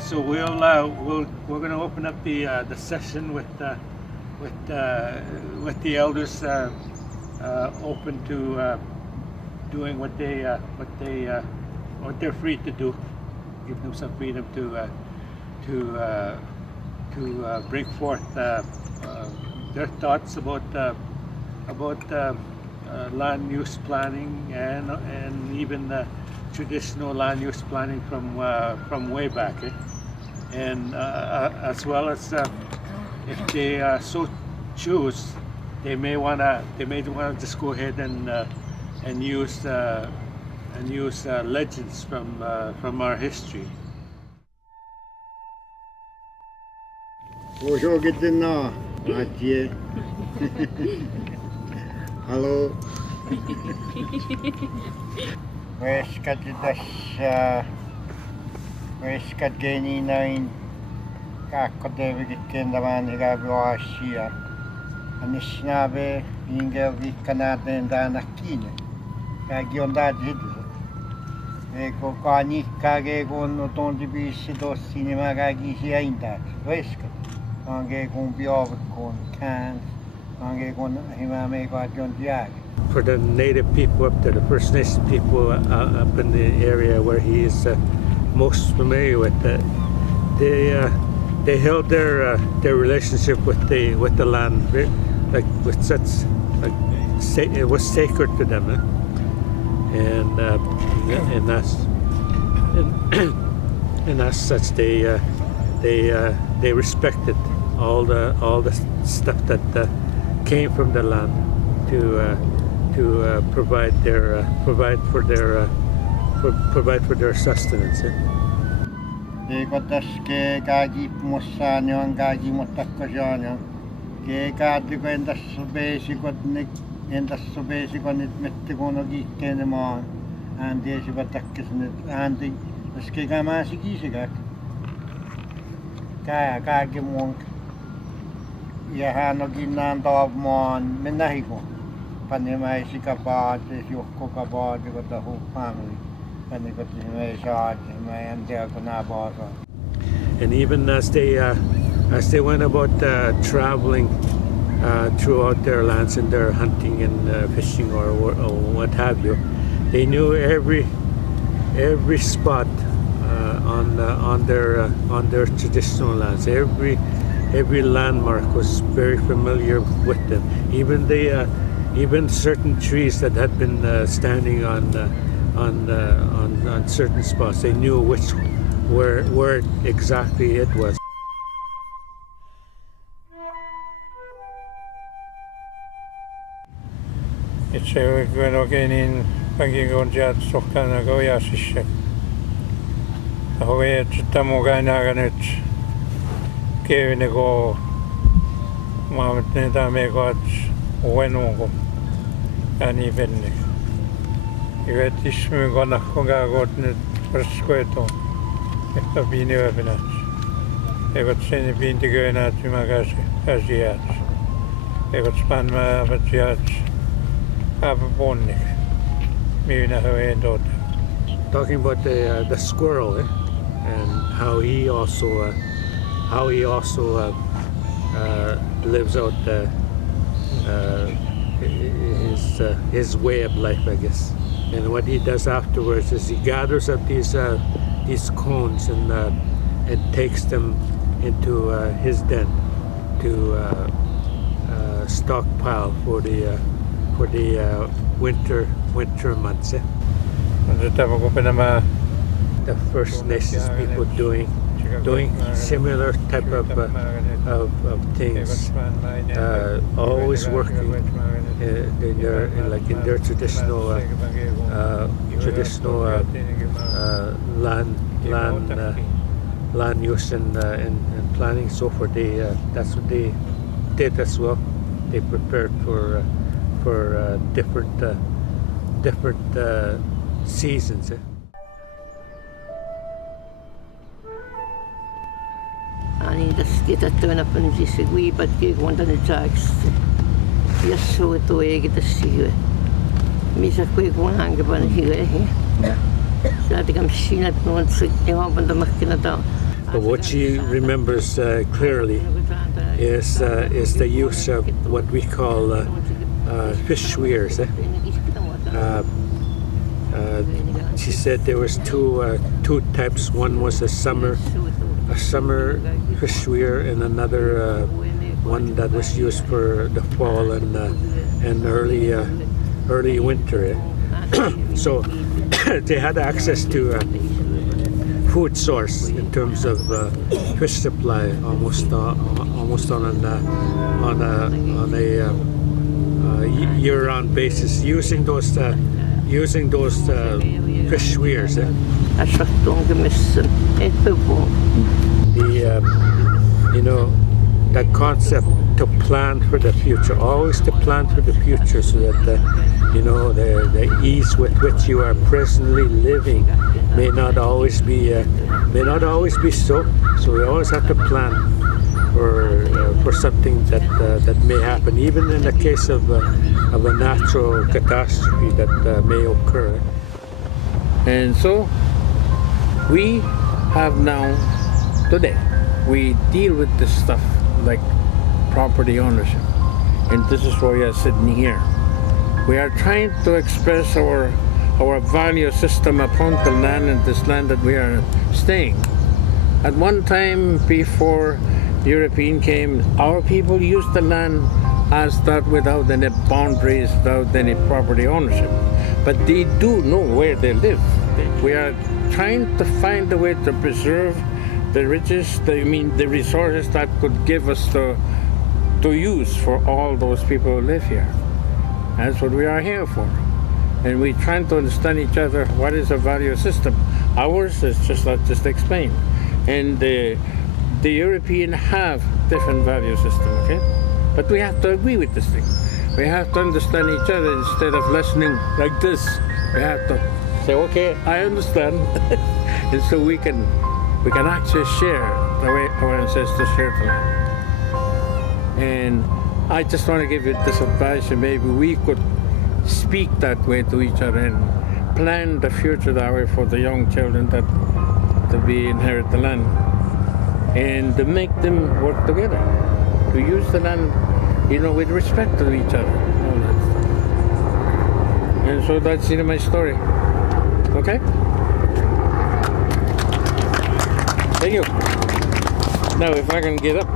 so we're going to open up the session with the elders open to doing what they're free to do. Give them some freedom to bring forth their thoughts about land use planning and even traditional land use planning from way back, and as well as if they so choose, they may wanna just go ahead and use legends from our history. Bonjour, Gitina. Mathieu. Hello. Weskat geni nain kakkodevi kendaman higabiwashia. Anisnabe ingel kanada ndanakine. Kagionda jidze. Eko kani kage gon otondi bisi dos cinema gagi hiainda. Weskat. Ange gon biov kon cans. Ange gon himame gajon diag. For the native people up there, the First Nation people up in the area where he is most familiar with, they held their relationship with the land like with such it was sacred to them, and as such they respected all the stuff that came from the land to provide for their sustenance. Eko taske gagi mossanyo gagi motakkojanyo. Ke kaadli ko endas besikot nik endas besikot nit mettekono gikkene maan. Andi si batakkes nit andi taske gamasi gisigak. Kaya kagi monk. Ja hän on ginnan maan menahiko. Panimai sikapaat, juhkokapaat, joka tahu family. Panikot simai saat, simai antia kunabasa. And even as they went about traveling throughout their lands and their hunting and fishing or what have you, they knew every spot on their traditional lands. Every landmark was very familiar with them. Even certain trees that had been standing on certain spots, they knew where exactly it was. Itse kun oikein pankin jat sohkana gojasissa. Ahoe että mukana nyt kevine ko maamet niitä mekat uenuko ani venne. Ja tismy kana konga got nyt perskoeto. Että pini öpenat. Eivät sen pintigöinä tymäkäs asiat. Eivät spanmaa asiat. Talking about the squirrel, and how he also lives out his way of life, I guess. And what he does afterwards is he gathers up these cones and takes them into his den to stockpile for the winter months. The First Nations people doing similar type of things, always working in their traditional land use and planning. So forth. That's what they did as well. They prepared for different seasons. Ani tässä tänäpänä siis se kuivatkin kuinka saaks. Jos se on tuo eikä tässä syö. Missä kun hankepan syö. Saati kam sinat noon sa ewan da makkinata. But what she remembers clearly is the use of what we call fish weirs. She said there was two types. One was a summer fish weir, and another one that was used for the fall and early winter. So they had access to food source in terms of fish supply almost on a year-round basis using those fish weirs. Asattuun kemissä. Epäpuun. The concept to plan for the future, always to plan for the future, so that the ease with which you are presently living may not always be so. So we always have to plan for something that may happen, even in the case of a natural catastrophe that may occur. And so we have now, today, we deal with this stuff like property ownership. And this is why we are sitting here. We are trying to express our value system upon the land and this land that we are staying. At one time before European came, our people used the land as that without any boundaries, without any property ownership. But they do know where they live. We are trying to find a way to preserve the riches, the resources that could give us to use for all those people who live here. That's what we are here for. And we're trying to understand each other. What is a value system? Ours is just like just explained. And the European have different value system, okay? But we have to agree with this thing. We have to understand each other instead of listening like this. We have to say, okay, I understand. And so we can actually share the way our ancestors shared the land. And I just want to give you this advice, and maybe we could speak that way to each other and plan the future that way for the young children that we inherit the land, and to make them work together, to use the land, with respect to each other, all that stuff. And so that's my story. Okay? Thank you. Now if I can get up.